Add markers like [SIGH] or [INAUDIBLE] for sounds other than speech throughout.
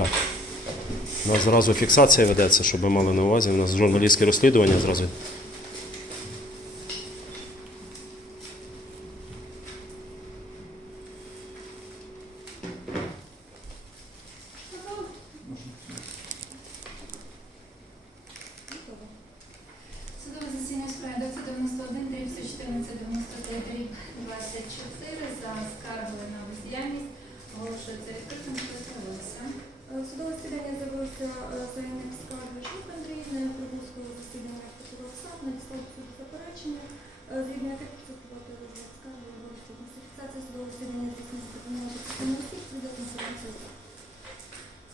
Так. У нас зразу фіксація ведеться, щоб ви мали на увазі. У нас журналістське розслідування зразу. Судове засідання у 291, 314, 93, рік 24 за скаргою на бездіяльність. Оголошується відкритим, що Судове засідання з'явилося е, заявник скарги Шук Андріївна, на прибузького засідання прокурор САП надіслав суд заперечення. Е, Згідно яких процитувати розгляд скарги судового засідання здійснюється допомогою частини осіб, свідок інформацію.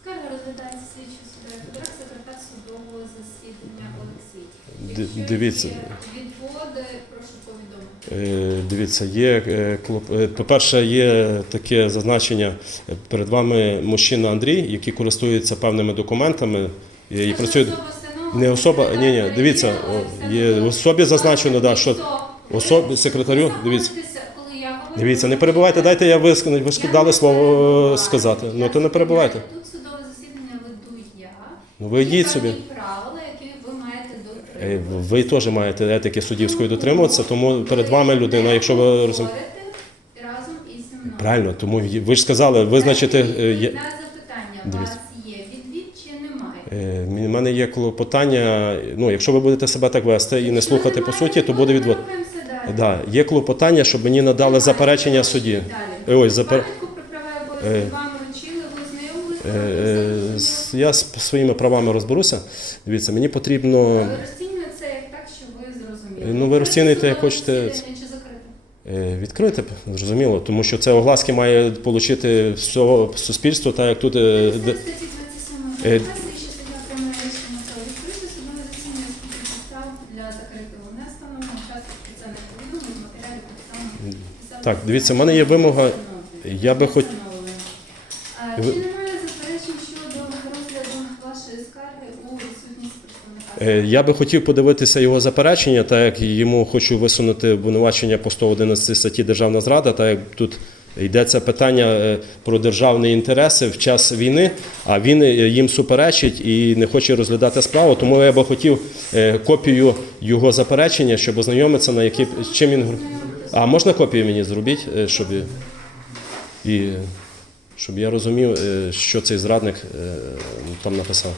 Скарга розглядається слідчим секретар судового засідання Олексій. Якщо дивіться. є відводи, прошу повідомити. Е, Дивіться, є е, клоп- е, по-перше, є таке зазначення е, перед вами мужчина Андрій, який користується певними документами е, і працює. Не особа, ні, ні, дивіться, о, є особі зазначено, да, що особі- секретарю, дивіться. Дивіться, не перебувайте, дайте я виск... ви ж дали слово е, сказати. Ну то не перебувайте. спеціально Тут судове засідання веду я. Ну ви йдіть собі. правила, які ви маєте Е, дотримуватися. Ви теж маєте етики суддівської дотримуватися, тому перед вами людина, якщо ви розумієте. Разом із мною. Правильно, тому ви ж сказали, визначити. Е, є- На запитання, у Дивіться. вас є відвід чи немає? Е, У мене є клопотання. Ну, якщо ви будете себе так вести і не слухати по суті, то буде відвод. Рухаємося далі. Да, є клопотання, щоб мені надали заперечення судді. Далі. Е, Ось запер... Пам'ятку про права і Е, обов'язки е? Е, з- Я з своїми правами розберуся. Дивіться, мені потрібно. Ви розцінюєте це як так, що ви зрозуміли. Ну, ви розцінюєте, як хочете. Е, Відкрити, зрозуміло, тому що це огласки має отримати все суспільство, так як тут. е, статті 27 Е, КПК, слідчий суддя приймає рішення про відкрите судове засідання з підстав для закритого не встановлено час спеціальних так дивіться, в мене є вимога. Я би хоч- Чи немає заперечень щодо розгляду вашої скарги у відсутність представника? Е, Я би хотів подивитися його заперечення, так як йому хочу висунути обвинувачення по 111 статті Державна зрада, так як тут йдеться питання е, про державні інтереси в час війни, а він е, їм суперечить і не хоче розглядати справу. Тому я би хотів е, копію його заперечення, щоб ознайомитися, на які чим він А можна копію мені зробіть, е, щоб і, щоб я розумів, е, що цей зрадник е, там написав.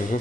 嗯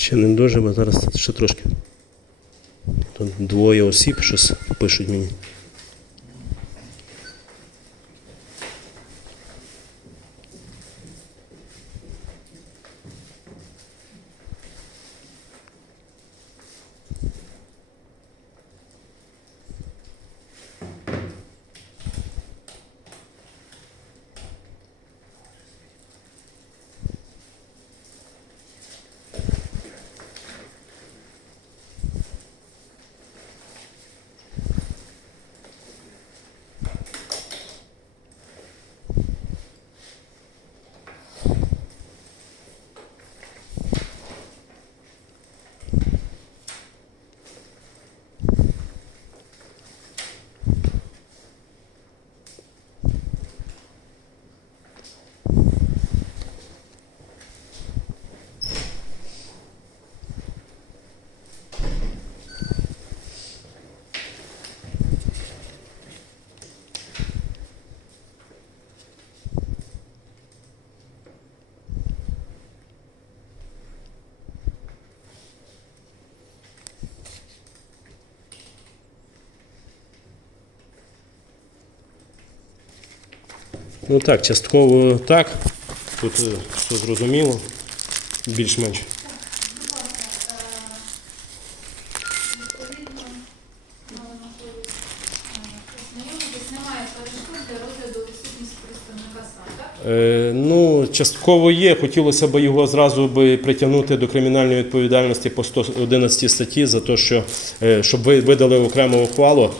Ще не дуже, бо зараз ще трошки. Тут двоє осіб щось пишуть мені. Ну так, частково так. Тут е, все зрозуміло. Більш-менш. Е, ну, частково є. Хотілося б його зразу би притягнути до кримінальної відповідальності по 111 статті за те, що е, щоб ви видали окрему ухвалу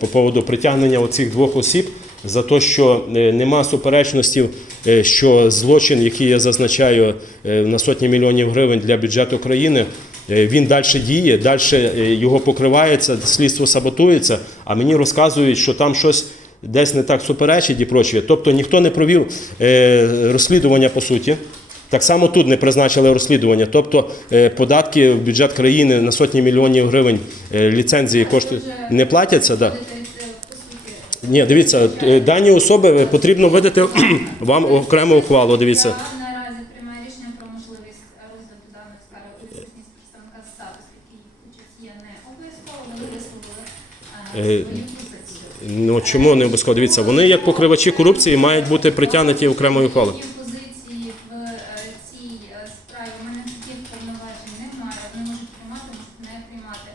по поводу притягнення оцих двох осіб за те, що е, нема суперечності, е, що злочин, який я зазначаю е, на сотні мільйонів гривень для бюджету країни. Він далі діє, далі його покривається, слідство саботується, а мені розказують, що там щось десь не так суперечить і прочее. Тобто ніхто не провів розслідування по суті. Так само тут не призначили розслідування. Тобто податки в бюджет країни на сотні мільйонів гривень ліцензії кошти не платяться. Да. Будете, е, по суті, Ні, дивіться, е, дані особи е, потрібно видати [CLEARS THROAT] вам окрему ухвалу. Дивіться. Наразі приймає рішення про можливість розгляду даної скарги у відсутність представника САП, участь є не обов'язково, вони висловили е, свою позицію. Ну чому не обов'язково? Дивіться, вони як покривачі корупції мають бути притягнуті окремою ухвалою. Її позиції в е, цій е, справі у мене таких повноважень немає. Вони можуть приймати, можуть не приймати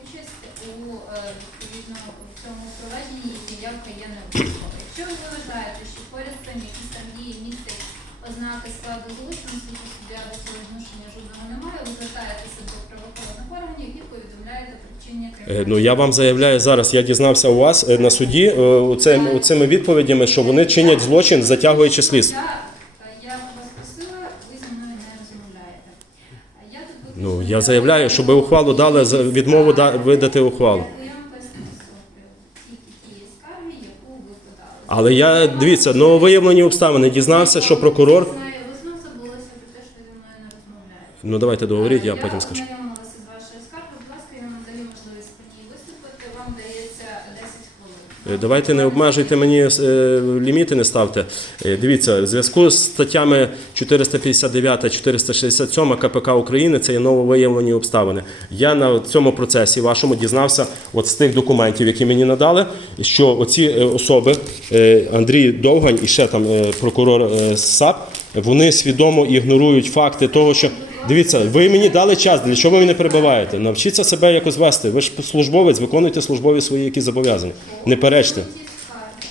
участь у е, відповідно в цьому провадженні, і заявка є не обов'язкова. Якщо ви вважаєте, що поряд з цим якісь там дії містять ознаки складу злочину, слідчі суддя до цього відношення жодного немає, ви звертаєтеся до правоохоронних органів і повідомляєте про вчинення Е, кримінального Ну я вам заявляю зараз. Я дізнався у вас е, на суді е, оцим- оцими відповідями, що вони чинять злочин, затягуючи слідство. Я, я вас просила, ви зі мною не розмовляєте. Ну я заявляю, щоб ухвалу дали відмову да- видати ухвалу. Але я дивіться, нововиявлені обставини дізнався, що прокурор. Ну давайте договоріть, я потім скажу. Давайте не обмежуйте мені е, ліміти, не ставте. Е, Дивіться, в зв'язку з статтями 459-467 КПК України це є нововиявлені обставини. Я на цьому процесі вашому дізнався от з тих документів, які мені надали, що оці е, особи, е, Андрій Довгань і ще там е, прокурор е, САП, вони свідомо ігнорують факти того, що дивіться, ви мені дали час, для чого ви мене перебиваєте? Навчіться себе якось вести. Ви ж службовець, виконуйте службові свої які зобов'язання. Не перечте.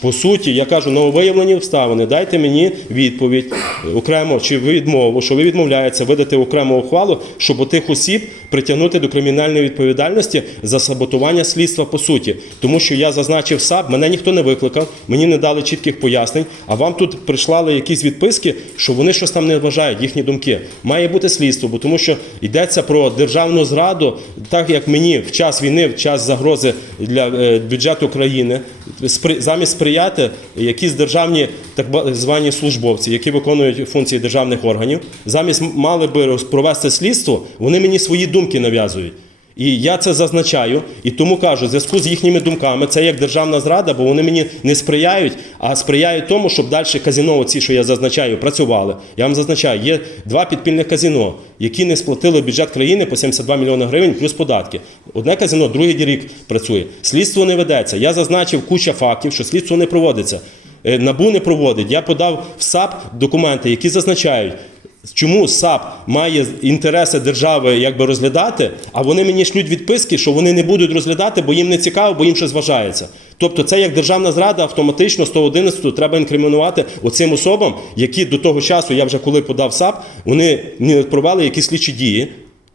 По суті, я кажу, нововиявлені обставини. Дайте мені відповідь е, окремо чи відмову, що ви відмовляєтеся видати окрему ухвалу, щоб тих осіб притягнути до кримінальної відповідальності за саботування слідства по суті. Тому що я зазначив САП, мене ніхто не викликав, мені не дали чітких пояснень. А вам тут прийшли якісь відписки, що вони щось там не вважають, їхні думки. Має бути слідство, бо тому що йдеться про державну зраду, так як мені в час війни, в час загрози для е, бюджету країни, замість сприяти якісь державні так звані службовці, які виконують функції державних органів, замість мали би провести слідство, вони мені свої думки нав'язують. І я це зазначаю, і тому кажу, в зв'язку з їхніми думками, це як державна зрада, бо вони мені не сприяють, а сприяють тому, щоб далі казіно, ці, що я зазначаю, працювали. Я вам зазначаю, є два підпільних казіно, які не сплатили бюджет країни по 72 мільйони гривень плюс податки. Одне казіно, другий рік працює. Слідство не ведеться. Я зазначив куча фактів, що слідство не проводиться. Е, Набу не проводить. Я подав в САП документи, які зазначають, Чому САП має інтереси держави якби розглядати, а вони мені шлють відписки, що вони не будуть розглядати, бо їм не цікаво, бо їм щось зважається. Тобто, це як державна зрада, автоматично 111 треба інкримінувати оцим особам, які до того часу, я вже коли подав САП, вони не провели якісь слідчі дії.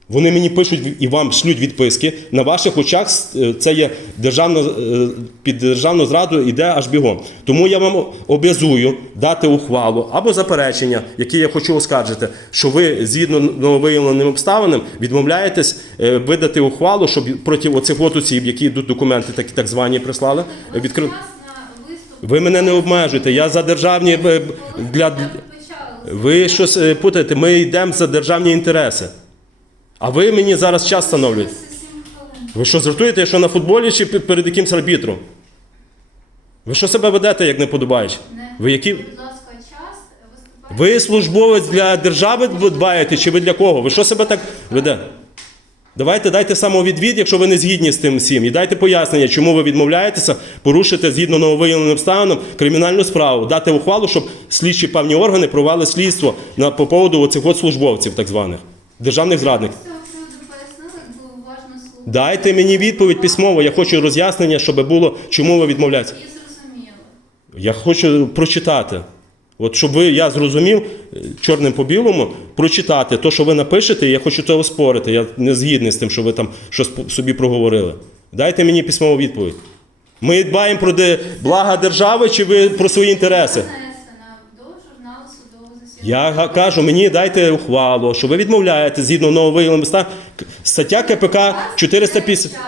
Вони мені пишуть і вам шлють відписки. На ваших очах е, це є державна е, під державну зраду йде аж бігом. Тому я вам обов'язую дати ухвалу або заперечення, які я хочу оскаржити, що ви згідно нововиявленим обставинам відмовляєтесь е, видати ухвалу, щоб проти оцих от осіб, які йдуть документи, такі так звані прислали, відкрив. Ви мене не обмежуєте. Я за державні для ви щось путаєте. Ми йдемо за державні інтереси. А ви мені зараз час встановлюєте. Ви що жартуєте, що на футболі чи перед якимсь арбітром? Ви що себе ведете, як не подобаючи? Не. Ви які? Ви службовець для держави дбаєте, чи ви для кого? Ви що себе так ведете? Давайте дайте самовідвід, якщо ви не згідні з тим всім. І дайте пояснення, чому ви відмовляєтеся порушити згідно нововиявленим обставинам кримінальну справу, дати ухвалу, щоб слідчі певні органи провели слідство на по поводу оцих от службовців, так званих державних зрадників. З цього приводу пояснили, якби уважно слухали. Дайте мені відповідь письмово. Я хочу роз'яснення, щоб було, чому ви відмовляєтеся. Я хочу прочитати. От щоб ви, я зрозумів чорним по білому, прочитати те, що ви напишете, я хочу це оспорити. Я не згідний з тим, що ви там щось собі проговорили. Дайте мені письмову відповідь. Ми дбаємо про де, блага держави чи ви про свої інтереси? Занесена до журналу судового засідання. Я га- кажу, мені дайте ухвалу, що ви відмовляєте згідно нововиявленим ста стаття КПК У вас 450. є час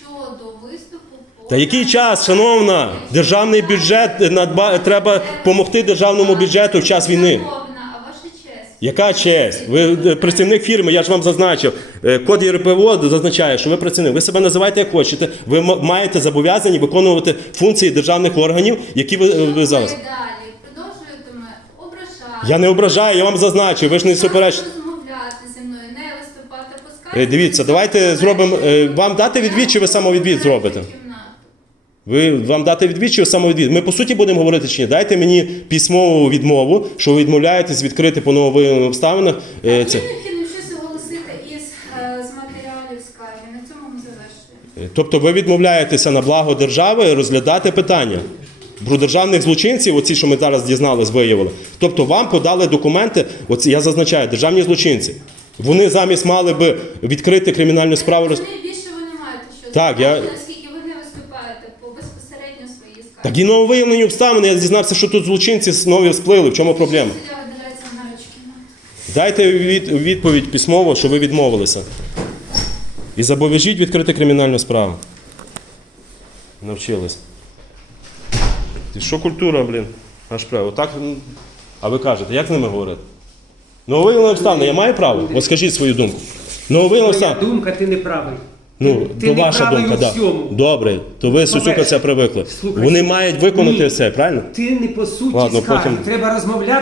щодо виступу по... Та який час, шановна? Державний бюджет е, надба... треба допомогти державному бюджету в час війни. А ваша честь? Яка честь? Ви е, працівник фірми, я ж вам зазначив. Е, Код ЄРПО зазначає, що ви працівник. Ви себе називаєте як хочете. Ви м- маєте зобов'язані виконувати функції державних органів, які ви, е, ви зараз. Ви далі. Я не ображаю, я вам зазначив. Ви ж не суперечите. розмовляти зі мною, не виступати по Е. Дивіться, давайте зробимо. е, Вам дати відвід, чи ви самовідвід зробите? Кімнату. Ви вам дати відвід чи ви самовідвід? Ми по суті будемо говорити чи ні. Дайте мені письмову відмову, що ви відмовляєтесь відкрити по нововиявленим обставинах. е, Це. Необхідно щось оголосити із е, з матеріалів скарги. На цьому ми завершуємо. Тобто ви відмовляєтеся на благо держави розглядати питання про державних злочинців, оці, що ми зараз дізнались, виявили. Тобто вам подали документи, оці, я зазначаю, державні злочинці. Вони замість мали би відкрити кримінальну справу. Вони більше ви не маєте що Так, я- оскільки ви не виступаєте по безпосередньо своїй скаргі. Так і нововиявлені обставини, я дізнався, що тут злочинці нові всплили. В чому проблема? Дайте від, відповідь письмово, що ви відмовилися. І зобов'яжіть відкрити кримінальну справу. Навчились. Ти що культура, блін? Аж право. Отак, а ви кажете, як з ними говорити? Нововиявлені обставини, я маю право? От скажіть свою думку. Нововиявлені Твоя обставини. думка, ти не правий. Ну, ти то не ваша правий думка, у так. всьому. Добре, то ви Сусюка це привикли. слухай, Вони мають виконати ні. все, правильно? Ти не по суті Ладно, скарги. потім- Треба розмовляти.